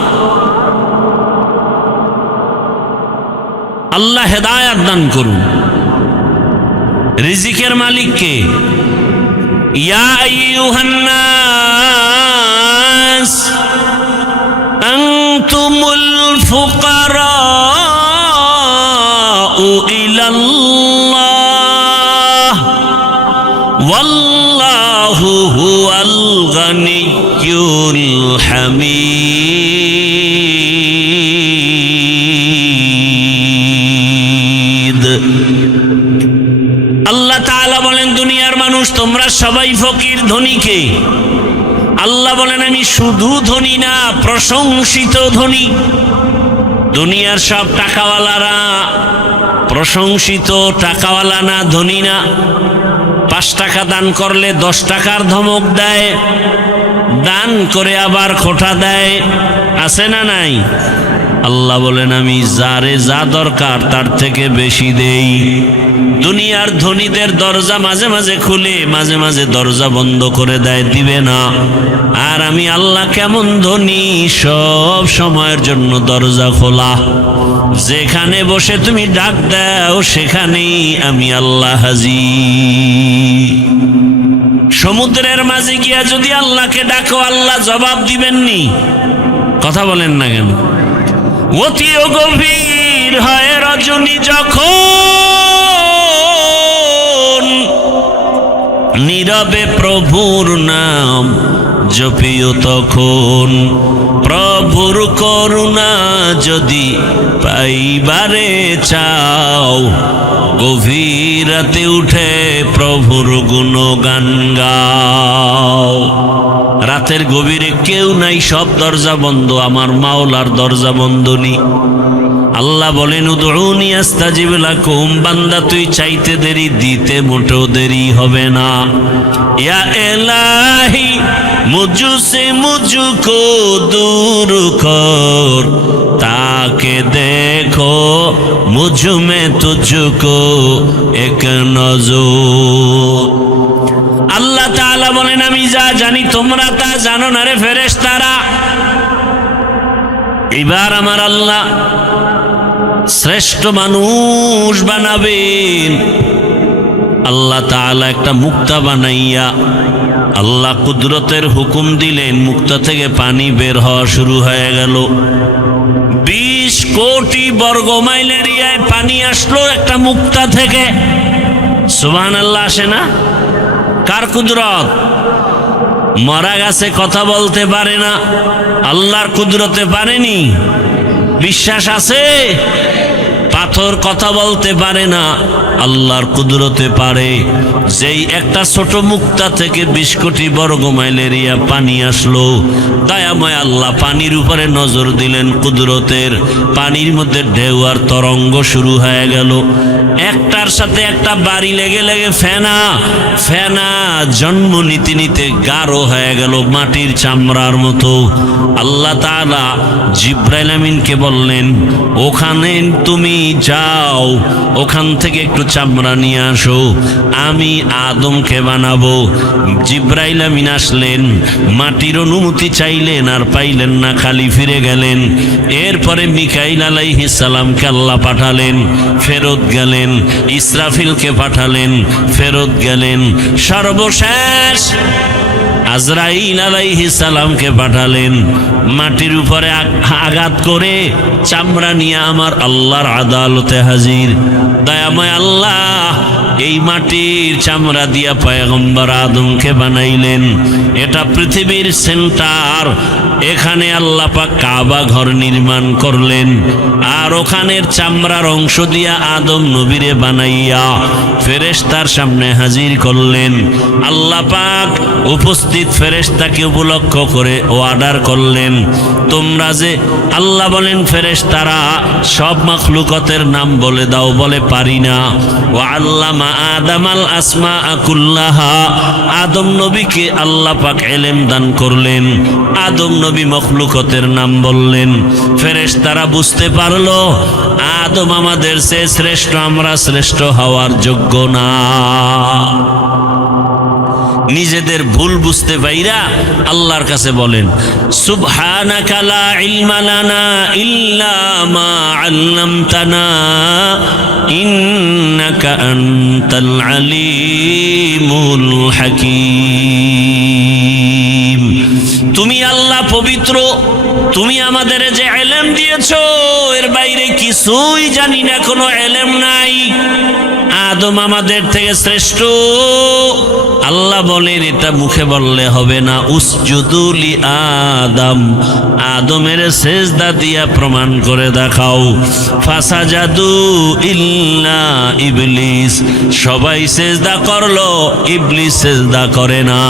আল্লাহ হেদায়াত দান করুন। রিজিকের মালিক কে? ইয়া আইয়ুহান নাস আনতুমুল ফুকারাউ ইলাল্লাহ ওয়াল্লাহু হুয়াল গানিয়্যুল হামিদ। আল্লাহ তাআলা বলেন, দুনিয়ার মানুষ তোমরা সবাই ফকির, ধনী কে? আল্লাহ বলেন, আমি শুধু ধনী না, প্রশংসিত ধনী। দুনিয়ার সব টাকাওয়ালারা প্রশংসিত টাকাওয়ালা না, ধনী না। 5 টাকা দান করলে 10 টাকার ধমক দেয়, দান করে আবার খোঁটা দেয়, আছে না নাই? আল্লাহ বলেন, আমি যারে যা দরকার তার থেকে বেশি দেই। দুনিয়ার ধনীদের দরজা মাঝে মাঝে খুলে, মাঝে মাঝে দরজা বন্ধ করে দেয়, দিবে না। আর আমি আল্লাহ কেমন ধনী, সব সময়ের জন্য দরজা খোলা। যেখানে বসে তুমি ডাক দাও সেখানেই আমি আল্লাহ হাজির। সমুদ্রের মাঝে গিয়া যদি আল্লাহকে ডাকো, আল্লাহ জবাব দিবেননি? কথা বলেন না কেন? অতি গভীর হয় রজনী যখন, নীরবে প্রভুর নাম জপিও তখন। প্রভুর করুণা যদি পাইবারে চাও, গভীর রাতে উঠে প্রভুর গুণগান গাও। রাতের গভীরে কেউ নাই, সব দরজা বন্ধ, আমার মাওলার দরজা বন্ধ নেই। আল্লাহ বলেন, উদউনি আস্তাজিব লাকুম, বান্দা তুই চাইতে দেরি, দিতে মোটেও দেরি হবে না। ইয়া ইলাহি মুঝসে মুঝকো দূর কর, তাকে দেখো মুঝ মে তুঝকো এক নজর। আল্লাহ তাআলা বলেন, আমি যা জানি তোমরা তা জানো না রে ফেরেশতারা। এবার আমার আল্লাহ শ্রেষ্ঠ মানুষ বানাবেন। আল্লাহ তাআলা একটা মুক্তা বানাইয়া আল্লাহ কুদরতের হুকুম দিলেন, মুক্তা থেকে পানি বের হওয়া শুরু হয়ে গেল। 20 কোটি বর্গ মাইল এরিয়ায় পানি আসলো একটা মুক্তা থেকে। সুবহানাল্লাহ, আসে না? কার কুদরত? মরা গাছে কথা বলতে পারে না, আল্লাহর কুদরতে পারেনি? বিশ্বাস আছে? পাথর কথা বলতে পারে না, আল্লাহর কুদরতে পারে। যেই একটা ছোট মুক্তা থেকে 20 কোটি বর্গ মাইল এরিয়া পানি আসলো, দয়াময় আল্লাহ পানির উপরে নজর দিলেন কুদরতের। পানির মধ্যে ঢেউ আর তরঙ্গ শুরু হয়ে গেল। একটার সাথে একটা বাড়ি লেগে লেগে ফেনা ফেনা জন্ম নিতে নিতে গাঢ় হয়ে গেল, মাটির চামড়ার মতো। আল্লাহ তাআলা জিব্রাইল আমিনকে বললেন, ওখানে তুমি যাও, ওখান থেকে একটু চামড়া নিয়ে আসো, আমি আদমকে বানাবো। জিব্রাইল আমিন আসলেন, মাটির অনুমতি চাইলেন, আর পাইলেন না, খালি ফিরে গেলেন। এরপরে মিকাইল আলাইহিস সালামকে আল্লাহ পাঠালেন, ফেরত গেলেন। ইসরাফিলকে পাঠালেন, ফেরত গেলেন। সর্বশেষ আজরাইল আলাইহিস সালামকে পাঠালেন, মাটির উপরে আঘাত করে চামড়া নিয়ে আমার আল্লাহর আদালতে হাজির। দয়াময় আল্লাহ এই মাটির চামড়া দিয়া পয়গম্বর আদমকে বানাইলেন। এটা পৃথিবীর সেন্টার, এখানে আল্লাহ পাক কাবা ঘর নির্মাণ করলেন, আর ওখানের চামড়ার অংশ দিয়া আদম নবীরে বানাইয়া ফেরেশতার সামনে হাজির করলেন। আল্লাহ পাক উপস্থিত ফেরেশতাকে উপলক্ষ করে অর্ডার করলেন, তোমরা যে, আল্লাহ বলেন ফেরেশতারা সব মাখলুকাতের নাম বলে দাও, বলে পারি না। ওয়া আল্লামা আদামাল আসমা কুল্লাহা, আদম নবীকে আল্লাহ পাক ইলম দান করলেন। আদম নবী মাখলুকাতের নাম বললেন। ফেরেশতারা বুঝতে পারলো আদম আমাদের চেয়ে শ্রেষ্ঠ, আমরা শ্রেষ্ঠ হওয়ার যোগ্য না। নিজেদের ভুল বুঝতে পাইরা আল্লাহর কাছে বলেন, সুবহানাকা লা ইলমা লানা ইল্লা মা আল্লামতানা ইন্নাকা আনতাল আলিমুল হাকীম। তুমি আল্লাহ পবিত্র, তুমি আমাদের যে ইলম দিয়েছো এর বাইরে কিছুই জানি না, কোনো ইলম নাই। আদম আমাদের থেকে শ্রেষ্ঠ। আল্লাহ বলেন এটা মুখে বললে হবে না, উসজুদু লি আদম, আদমের সেজদা দিয়া প্রমাণ করে দেখাও। ফাসাজাদু ইল্লা ইবলিস, সবাই সেজদা করলো, ইবলিস সেজদা করে না।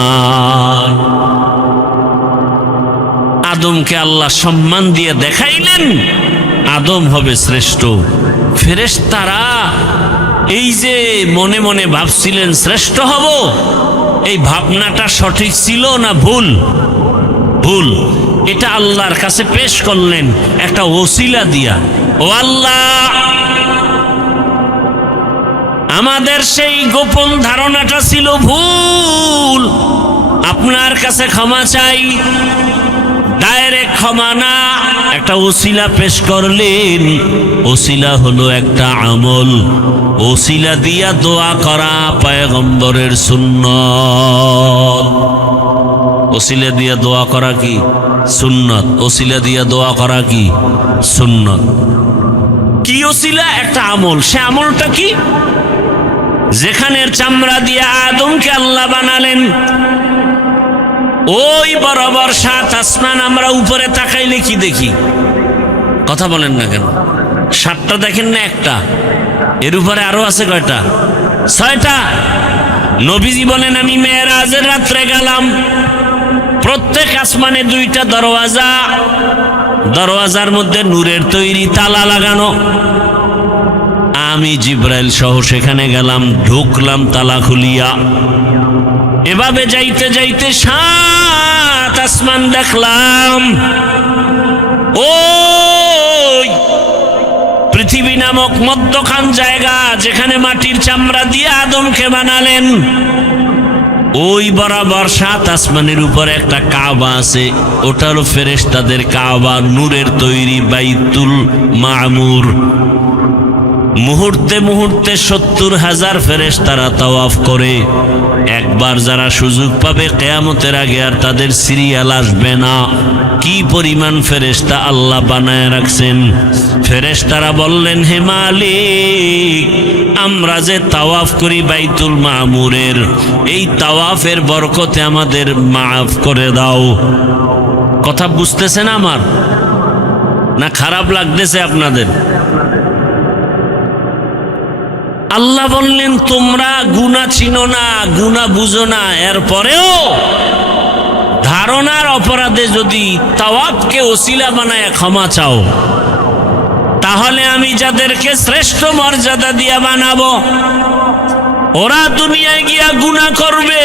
আদমকে আল্লাহ সম্মান দিয়ে দেখাইলেন আদম হবে শ্রেষ্ঠ। ফেরেশতারা এই যে মনে মনে ভাবছিলেন শ্রেষ্ঠ হব, এই ভাবনাটা সঠিক ছিল না ভুল? ভুল। এটা আল্লাহর কাছে পেশ করলেন একটা ওসিলা দিয়া, ও আল্লাহ, আমাদের সেই গোপন ধারণাটা ছিল ভুল, আপনার কাছে ক্ষমা চাই। ডাইরেক্ট ক্ষমা না, একটা ওসিলা পেশ করলেন। ওসিলা হলো একটা আমল, ওসিলা দিয়া দোয়া করা পয়গম্বরের সুন্নত। ওসিলা দিয়া দোয়া করা কি সুন্নত, ওসিলা দিয়া দোয়া করা কি সুন্নত। কি ওসিলা? একটা আমল। সে আমলটা কি? যেখানের চামড়া দিয়ে আদমকে আল্লাহ বানালেন, ওই বরাবর 7 আসমান আমরা উপরে তাকাইলে কি দেখি? কথা বলেন না কেন? 7টা দেখেন না? একটা। এর উপরে আরো আছে কয়টা? 6টা। নবীজি বলেন আমি মেরাজের রাত্রে গেলাম, প্রত্যেক আসমানে 2টা দরওয়াজা, দরওয়াজার মধ্যে নূরের তৈরি তালা লাগানো। আমি জিব্রাইল সহ সেখানে গেলাম, ঢুকলাম তালা খুলিয়া। এভাবে যাইতে যাইতে 7 আসমান দেখলাম। ওই পৃথিবী নামক মধ্যখান জায়গা যেখানে মাটির চামড়া দিয়ে আদমকে বানালেন, ওই বরাবর 7 আসমানের উপর একটা কাবা আছে। ওটা হলো ফেরেশতাদের কাবা, নূরের তৈরি বাইতুল মামুর। মুহূর্তে মুহূর্তে 70,000 ফেরেশতারা তাওয়াফ করে। একবার যারা সুযোগ পাবে কিয়ামতের আগে আর তাদের সিরিয়াল আসবে না। কি পরিমাণ ফেরেশতা আল্লাহ বানায় রাখছেন। ফেরেশতারা বললেন, হে মালিক, আমরা যে তাওয়াফ করি বাইতুল মামুরের, এই তাওয়াফের বরকতে আমাদের মাফ করে দাও। কথা বুঝতেছেন আমার? না খারাপ লাগতেছে আপনাদের? আল্লাহ বললেন তোমরা গুনাহ চিনো না, গুনাহ বুঝো না, এরপরেও ধারণার অপরাধে যদি তাওয়াফকে ওসিলা বানায় ক্ষমা চাও, তাহলে আমি যাদেরকে শ্রেষ্ঠ মর্যাদা দিয়া বানাবো, ওরা দুনিয়ায় গিয়া গুনাহ করবে,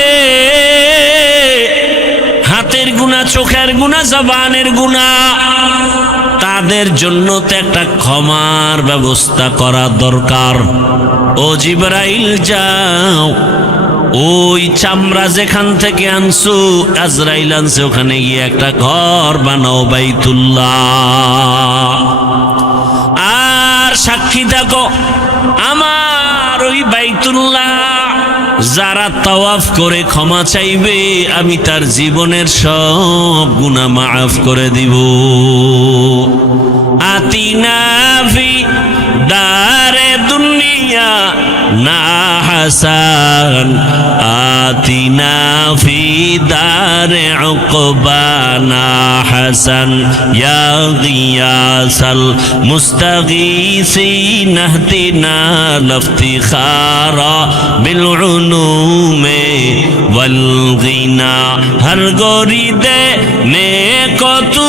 হাতের গুনাহ, চোখের গুনাহ, জবানের গুনাহ, তাদের জন্য তো একটা ক্ষমার ব্যবস্থা করা দরকার। ও জিবরাইল যাও, ওই চামড়া যেখান থেকে আনছো, আজরাইল আনছে, ওখানে গিয়ে একটা ঘর বানাও বাইতুল্লাহ। আর সাক্ষী থাকো আমার ওই বাইতুল্লাহ যারা তাওয়াফ করে ক্ষমা চাইবে, আমি তার জীবনের সব গুনাহ মাফ করে দিব। আতিনা ফি দারে দুনিয়া না হাসান আতিনা ফি দারে উকবানা হাসান ইয়া গিয়াসাল মুস্তাগীসিন ইহদিনা লাফতিখারা বিল উলুমে ওয়াল গিনা हर गोरी देने को तू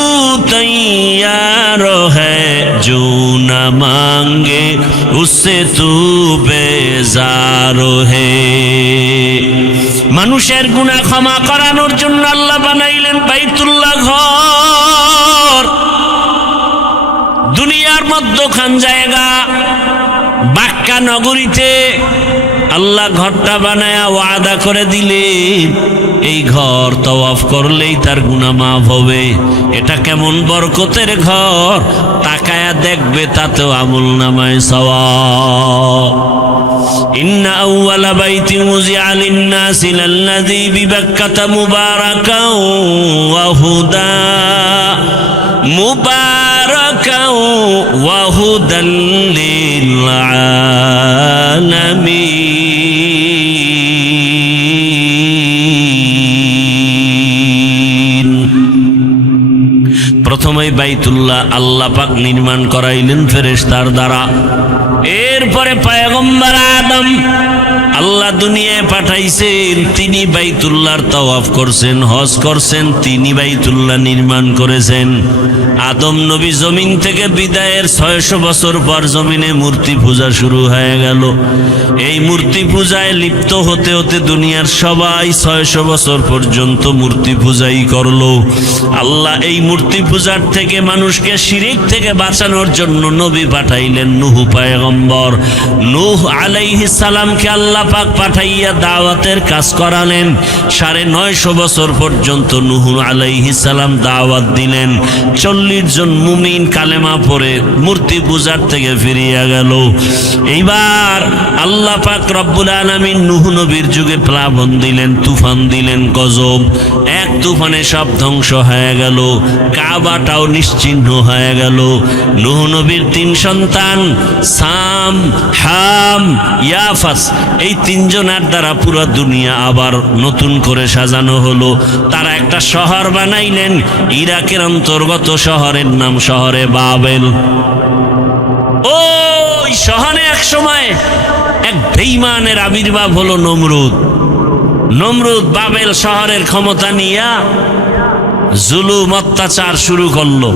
तैयार है जो न मांगे उससे तू बेजार है মানুষের গুনাহ ক্ষমা করানোর জন্য আল্লাহ বানাইলেন বাইতুল্লাহ ঘর। দুনিয়ার মধ্যখান জায়গা বাক্কা নগরীতে আল্লাহ ঘরটা বানায়া ওয়াদা করে দিলেন এই ঘর তওয়াফ করলেই তার গুনাহ মাফ হবে। এটা কেমন বরকতের ঘর, তাকায়া দেখবে তাতেও আমলনামায় সওয়াব। ইন্না আউওয়ালা বাইতিন উযিআ লিন-নাসি লাল্লাযী বিবাক্কাতা মুবারাকাও ওয়া হুদা মুবারাকাও ওয়া হুদাল লিল আলামিন। প্রথমে বাইতুল্লাহ আল্লাহ পাক নির্মাণ করাইলেন ফেরেশতার দ্বারা। এরপরে পয়গম্বর আদম আল্লাহ দুনিয়ায় পাঠাইছেন, তিনি বাইতুল্লাহর তাওয়াফ করছেন, হজ করছেন, তিনি বাইতুল্লাহ নির্মাণ করেছেন। আদম নবী জমিন থেকে বিদায়ের 600 বছর পর জমিনে মূর্তি পূজা শুরু হয়ে গেল। এই মূর্তি পূজায় লিপ্ত হতে হতে দুনিয়ার সবাই 600 বছর পর্যন্ত মূর্তি পূজাই করলো। আল্লাহ এই মূর্তি পূজার থেকে মানুষকে শিরিক থেকে বাঁচানোর জন্য নবী পাঠাইলেন নূহ পয়গম্বর। নূহ আলাইহিস সালামকে আল্লাহ পাক পাঠাইয়া দাওয়াতের কাজ করালেন। 950 বছর পর্যন্ত নূহ আলাইহিস সালাম দাওয়াত দিলেন। 40 জন মুমিন কালেমা পড়ে মূর্তি পূজার থেকে ফিরিয়া গেল। এইবার আল্লাহ পাক রব্বুল আলামিন নূহ নবীর যুগে প্লাবন দিলেন, তুফান দিলেন, গজব। এক তুফানে সব ধ্বংস হয়ে গেল, কাবাটাও নিশ্চিহ্ন হয়ে গেল। নূহ নবীর 3 সন্তান সাম, হাম, ইয়াফাস, এই 3 জনের দ্বারা পুরো দুনিয়া আবার নতুন করে সাজানো হলো। তারা একটা শহর বানাইলেন, ইরাকের অন্তর্গত শহরের নাম শহরে বাবেল। ওই শহরে এক সময় এক বেঈমানের আবির্ভাব হলো নমরুদ। নমরুদ বাবেল শহরের ক্ষমতা নিয়া জুলুম অত্যাচার শুরু করলো।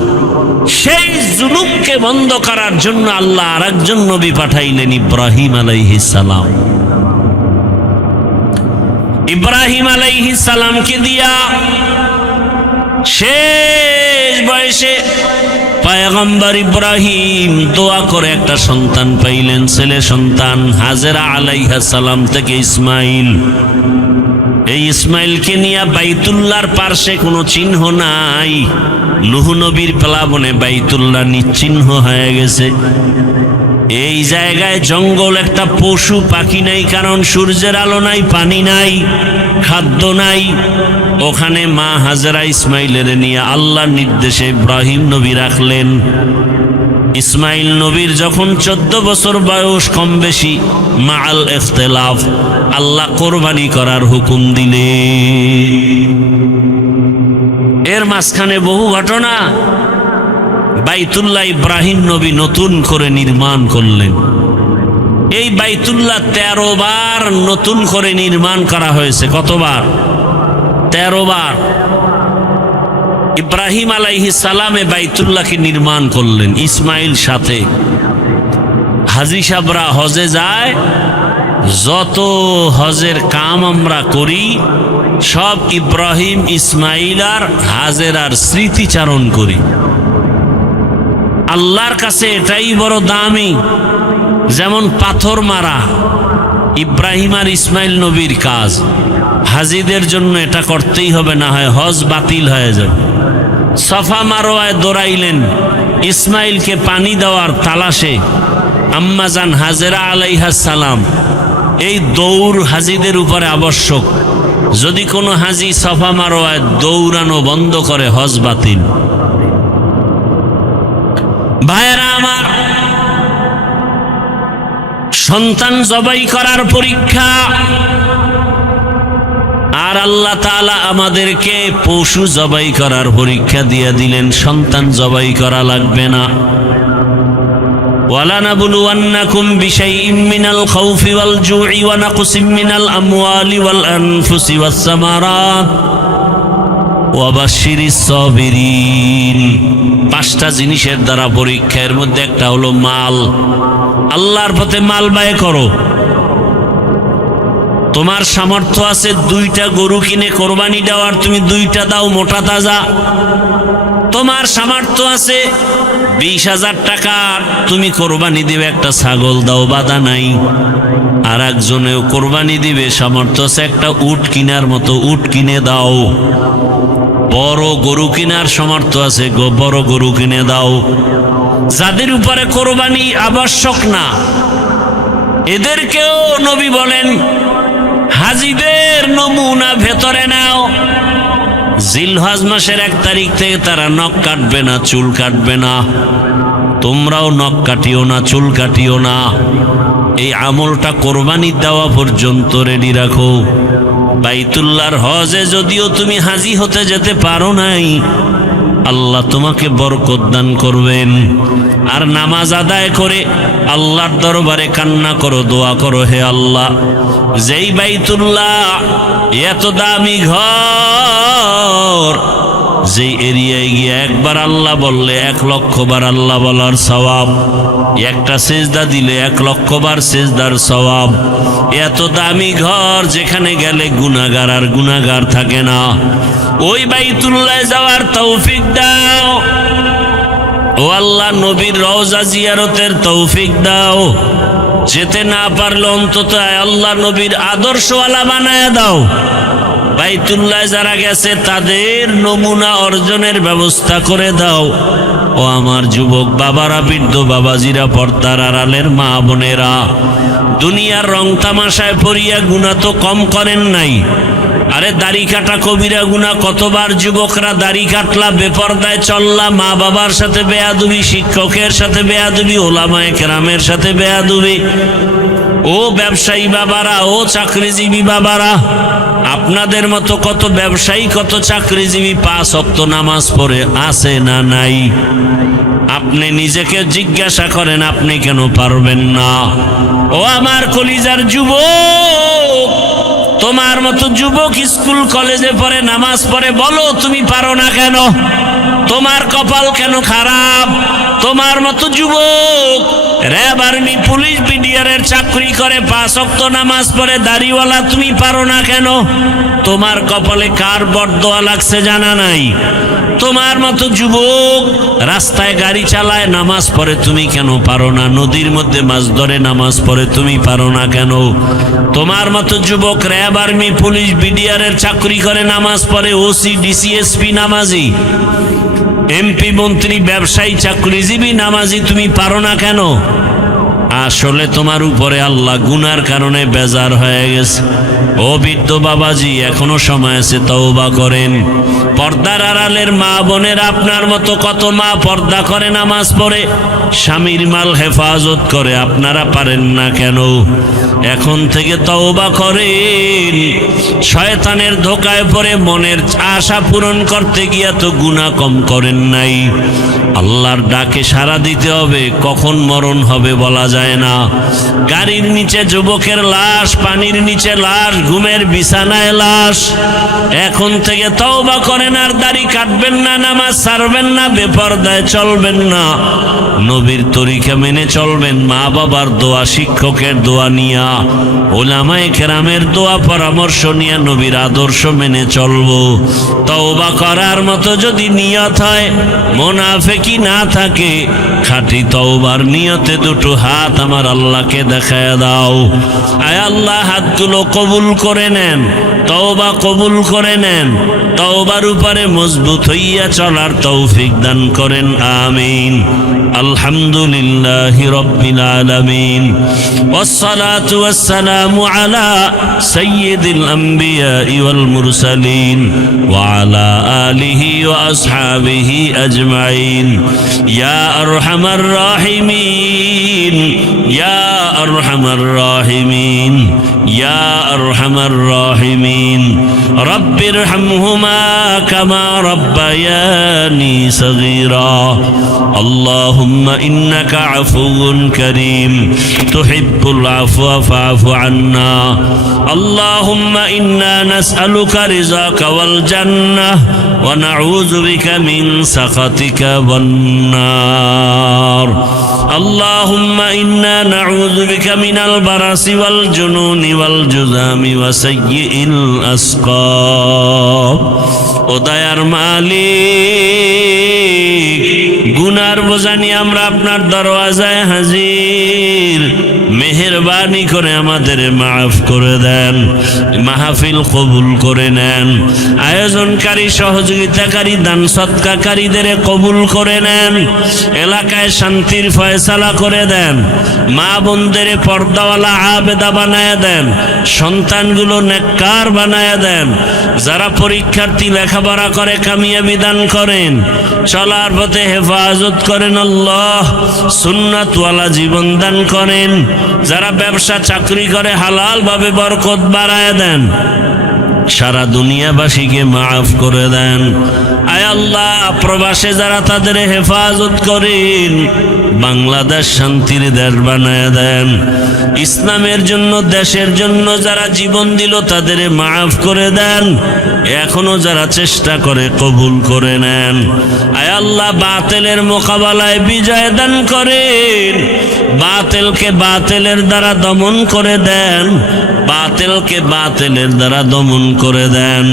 সেই জুলুমকে বন্ধ করার জন্য আল্লাহ আরেকজন নবী পাঠাইলেন, ইব্রাহিম আলাইহিস সালাম। ইব্রাহিম আলাইহিস সালামকে দিয়া শেষ বয়সে পয়গম্বর ইব্রাহিম দোয়া করে একটা সন্তান পাইলেন, ছেলে সন্তান। হাজেরা আলাইহিস সালাম থেকে ইসমাইল। এই ইসমাইলকে নিয়ে বাইতুল্লাহর পার্শ্বে কোনো চিহ্ন নাই। নূহ নবীর প্লাবনে বাইতুল্লাহ নিশ্চিহ্ন হয়ে গেছে। এই জায়গায় জঙ্গল, একটা পশু পাখি নাই, কারণ সূর্যের আলো নাই, পানি নাই, খাদ্য নাই। ওখানে মা হাজেরা ইসমাইলের নিয়ে আল্লাহর নির্দেশে ইব্রাহিম নবী রাখলেন। ইসমাইল নবীর যখন 14 বছর বয়স, কম বেশি মাআল ইখতিলাফ, আল্লাহ কোরবানি করার হুকুম দিলেন। এর মাঝখানে বহু ঘটনা। বাইতুল্লাহ ইব্রাহিম নবী নতুন করে নির্মাণ করলেন। এই বাইতুল্লাহ 13 বার নতুন করে নির্মাণ করা হয়েছে। কতবার? 13 বার। ইব্রাহিম আলাইহিস সালামে বাইতুল্লাহকে নির্মাণ করলেন ইসমাইল সাথে। হাজী সাহেবরা হজে যায়, যত হজের কাম আমরা করি সব ইব্রাহিম, ইসমাইল আর হাজেরার স্মৃতিচারণ করি। আল্লাহর কাছে এটাই বড় দামি। যেমন পাথর মারা ইব্রাহিম আর ইসমাইল নবীর কাজ, হাজীদের জন্য এটা করতেই হবে, না হয় হজ বাতিল হয়ে যাবে। সফা মারোয়ায় দৌড়াইলেন ইসমাইলকে পানি দেওয়ার তালাশে আম্মাজান হাজেরা আলাইহিস সালাম। এই দৌড় হাজীদের উপরে আবশ্যক। যদি কোনো হাজী সফা মারোয়ায় দৌড়ানো বন্ধ করে, হজ বাতিল। ভাইয়েরা আমার, সন্তান জবাই করার পরীক্ষা। আর আল্লাহ তাআলা আমাদেরকে পশু জবাই করার পরীক্ষা দিয়ে দিলেন, সন্তান জবাই করা লাগবে না। ওয়ালানাবলুওয়ান্নাকুম বিশাইইম মিনাল খাউফি ওয়াল জুই ওয়া নাকসিম মিনাল আমওয়ালি ওয়াল আনফুসি ওয়াস সামারাত ওয়া বাশশিরিস সাবিরিন। পাঁচটা জিনিসের দ্বারা পরীক্ষা, এর মধ্যে একটা হলো মাল। আল্লাহর পথে মাল ব্যয় করো। তোমার সামর্থ্য আছে 2টা গরু কিনে কোরবানি দেওয়ার, তুমি 2টা দাও মোটা তাজা। তোমার সামর্থ্য আছে 20,000 টাকা, তুমি কোরবানি দিবে একটা ছাগল দাও, বাধা নাই। আর একজনেও কোরবানি দিবে, সামর্থ্য আছে একটা উট কিনার মতো, উট কিনে দাও। বড় গরু কিনার সামর্থ্য আছে, বড় গরু কিনে দাও। যাদের উপরে কোরবানি আবশ্যক না, এদেরকেও নবী বলেন হাজীদের নমুনা ভেতরে নাও। জিলহজ মাসের 1 তারিখ থেকে তারা নখ কাটবে না, চুল কাটবে না। তোমরাও নখ কাটিও না, চুল কাটিও না। এই আমলটা কোরবানি দেওয়া পর্যন্ত রেডি রাখো। বাইতুল্লাহর হজে যদিও তুমি হাজী হতে যেতে পারো নাই, আল্লাহ তোমাকে বরকত দান করবেন। আর নামাজ আদায় করে আল্লাহর দরবারে কান্না করো, দোয়া করো, হে আল্লাহ, যেই বাইতুল্লাহ এত দামি ঘর, যে এরিয়ায় গিয়ে একবার আল্লাহ বললে 1 লক্ষ বার আল্লাহ বলার সওয়াব, একটা সেজদা দিলে 1 লক্ষ বার সেজদার সওয়াব। এত দামি ঘর যেখানে গেলে গুনাহগার আর গুনাহগার থাকে না, ওই বাইতুল্লাহ যাওয়ার তৌফিক দাও। ও আল্লাহ, নবীর রওজা জিয়ারতের তৌফিক দাও। যেতে না পারলে অন্তত আল্লাহ নবীর আদর্শওয়ালা বানায় দাও। বাইতুল্লাহ যারা গেছে তাদের নমুনা অর্জনের ব্যবস্থা করে দাও। ও আমার যুবক বাবারা, বৃদ্ধ বাবাজিরা, পর্দার আড়ালের মা বোনেরা, দুনিয়ার রং তামাশায় পড়িয়া গুনাহ তো কম করেন নাই। আরে দাড়ি কাটা কবিরা গুনাহ। কতবার যুবকরা দাড়ি কাটলা, বেপরদায় চললা, মা বাবার সাথে বেয়াদবি, শিক্ষকের সাথে বেয়াদবি, ওলামায়ে কেরামের সাথে বেয়াদবি। ও ব্যবসায়ী বাবারা, ও চাকরিজীবী বাবারা, আপনাদের মতো কত ব্যবসায়ী, কত চাকরিজীবী 5 ওয়াক্ত নামাজ পড়ে আছে না নাই? আপনি নিজেকে জিজ্ঞাসা করেন, আপনি কেন পারবেন না? ও আমার কলিজার যুবক, তোমার মতো যুবক স্কুল কলেজে পড়ে, নামাজ পড়ে, বলো তুমি পারো না কেন? তোমার কপাল কেন খারাপ? তোমার মতো যুবক র্যাব, আর্মি, পুলিশ, বিডিআরের চাকরি করে, 5 ওয়াক্ত নামাজ পড়ে, দাড়িওয়ালা, তুমি পারো না কেন? তোমার কপালে কার বরদোয়া লাগছে জানা নাই? তোমার মতো যুবক রাস্তায় গাড়ি চালায়, নামাজ পড়ে, তুমি কেন পারো না? নদীর মধ্যে মাছ ধরে নামাজ পড়ে, তুমি পারো না কেন? তোমার মতো যুবক র্যাব, আর্মি, পুলিশ, বিডিআরের চাকরি করে, নামাজ পড়ে, ওসি, ডিসি, এসপি নামাজি, এমপি, মন্ত্রী, ব্যবসায়ী, চাকরিজীবী নামাজি, তুমি পারো না কেন? আসলে তোমার উপরে আল্লাহ গুনার কারণে বেজার হয়ে গেছে। ও বৃদ্ধ বাবাজি, এখনো সময় আছে, তওবা করেন। পর্দার আড়ালের মা বোনের, আপনার মতো কত মা পর্দা করে, নামাজ পড়ে, স্বামীর মাল হেফাজত করে, আপনারা পারেন না কেন? এখন থেকে তওবা করেন। শয়তানের ধোকায় পড়ে মনের আশা পূরণ করতে গিয়া তো গুনাহ কম করেন নাই। আল্লাহর ডাকে সাড়া দিতে হবে, কখন মরণ হবে বলা যায় না। গাড়ির নিচে যুবকের লাশ, পানির নিচে লাশ, ঘুমের বিছানায় লাশ। এখন থেকে তওবা করেন, আর দাড়ি কাটবেন না, নামাজ ছাড়বেন না, বেপরদায় চলবেন না, নবীর তরিকা মেনে চলবেন, মা বাবার দোয়া, শিক্ষকের দোয়া নিয়া, ওলামায়ে কেরামের দোয়া পরামর্শ নিয়ে নবীর আদর্শ মেনে চলবো। তওবা করার মতো যদি নিয়ত হয়, মুনাফিকি না থাকে, খাঁটি তওবার নিয়তে 2টো হাত আমার আল্লাহকে দেখায় দাও। আয় আল্লাহ, হাতগুলো কবুল করে নেন। তওবা কবুল করে নেন, তওবার উপরে মজবুত হইয়া চলার তৌফিক দান করেন, আমিন। আলহামদুলিল্লাহি রাব্বিল আলামিন, ওয়াসসালাতু ওয়াসসালামু আলা সাইয়্যিদিল আমবিয়া ওয়াল মুরসালিন ওয়া আলা আলিহি ওয়া আসহাবিহি আজমাইন। ইয়া আরহামার রাহিমিন, ইয়া আরহামার রাহিমিন, ইয়া আরহামার রাহিমিন। রব্বিরহামহুমা কামা রব্বায়ানি সগীরা। আল্লাহুম্মা ইন্নাকা আফুউন কারীম তুহিব্বুল আফওয়া ফাআফু আন্না। আল্লাহুম্মা ইন্না নাসআলুকা রিযাকা ওয়াল জান্নাহ ওয়া নাউযু বিকা মিন সাখাতিকা ওয়ান নার। আল্লাহুম্মা ইন্না নাউযু বিকা মিনাল বারাসি ওয়াল জুনুনি ওয়াল জুযামি ওয়া সাইয়্যিল আসকাব। ও দয়ার মালিক, গুনার বোঝা নিয়ে আমরা আপনার দরওয়াজায় হাজির। মেহেরবানি করে আমাদের মাফ করে দেন, মাহফিল কবুল করে নেন, আয়োজনকারী সহযোগিতাকারী দান সৎকারীদের কবুল করে নেন, এলাকায় শান্তির ফয়সালা করে দেন, মা বোনদের পর্দাওয়ালা আবেদা বানায় দেন, সন্তানগুলো নেককার বানায় দেন, যারা পরীক্ষার্থী লেখাপড়া করে কামিয়াবি দান করেন, চলার পথে হেফাজত করেন আল্লাহ, সুন্নাতওয়ালা জীবন দান করেন, যারা ব্যবসা চাকরি করে হালাল ভাবে বরকত বাড়ায় দেন, সারা দুনিয়াবাসীকে মাফ করে দেন। আয় আল্লাহ, প্রবাসে যারা তাদের হেফাজত করেন, বাংলাদেশ শান্তির দেশ বানায় দেন। ইসলামের জন্য, দেশের জন্য যারা জীবন দিল তাদের মাফ করে দেন, এখনো যারা চেষ্টা করে কবুল করে নেন। আয় আল্লাহ, বাতিলের মোকাবেলায় বিজয় দান করেন, বাতিলকে বাতিলের দ্বারা দমন করে দেন, বাতিলকে বাতিলের দ্বারা দমন করে দেন,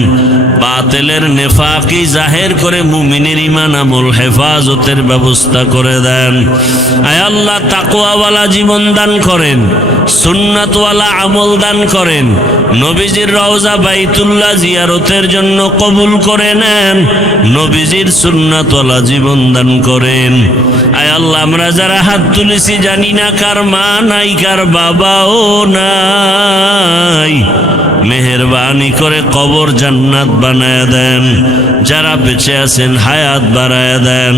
বাতিলের নেফাকি জাহের করে মুমিনের ঈমান আমল হেফাজতের ব্যবস্থা করে দেন। আয় আল্লাহ, তাকওয়াওয়ালা জীবন দান করেন, সুন্নাতওয়ালা আমল দান করেন, নবীজির রওজা বাইতুল্লাহ জিয়ারতের জন্য কবুল করে নেন, নবীজির সুন্নাতওয়ালা জীবন দান করেন। আয় আল্লাহ, আমরা যারা হাত তুলেছি জানি না কার মা নাই, কার বাবাও নাই, মেহেরবানি করে কবর জান্নাত বানায় দেন, যারা বেঁচে আছেন হায়াত বাড়ায় দেন,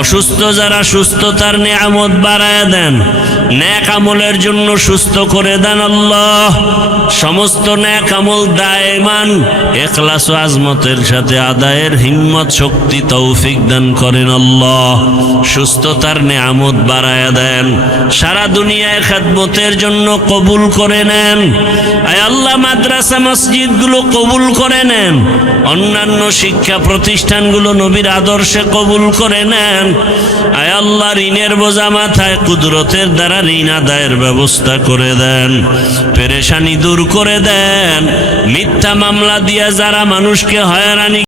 অসুস্থ যারা সুস্থতার নিয়ামত বাড়ায় দেন, নেক আমলের জন্য সুস্থ করে দেন আল্লাহ। সমস্ত নেক আমল দায়মান ইখলাস ও আজমতের সাথে আদায়ের হিম্মত শক্তি তৌফিক দান করেন আল্লাহ। সুস্থতার নিয়ামত বাড়ায় দেন, সারা দুনিয়ায় খেদমতের জন্য কবুল করে নেন। আয় আল্লাহ, মাদ্রাসা মসজিদগুলো কবুল করে নেন, অন্যান্য শিক্ষা প্রতিষ্ঠানগুলো নবীর আদর্শে কবুল করে নেন। আয় আল্লাহ, ঋণের বোঝা মাথায় কুদরতের দ্বারা ঋণ আদায়ের ব্যবস্থা করে দেন, পেরেশানি দূর করে দেন। মিথ্যা মামলা দিয়া যারা মানুষকে হয়রানি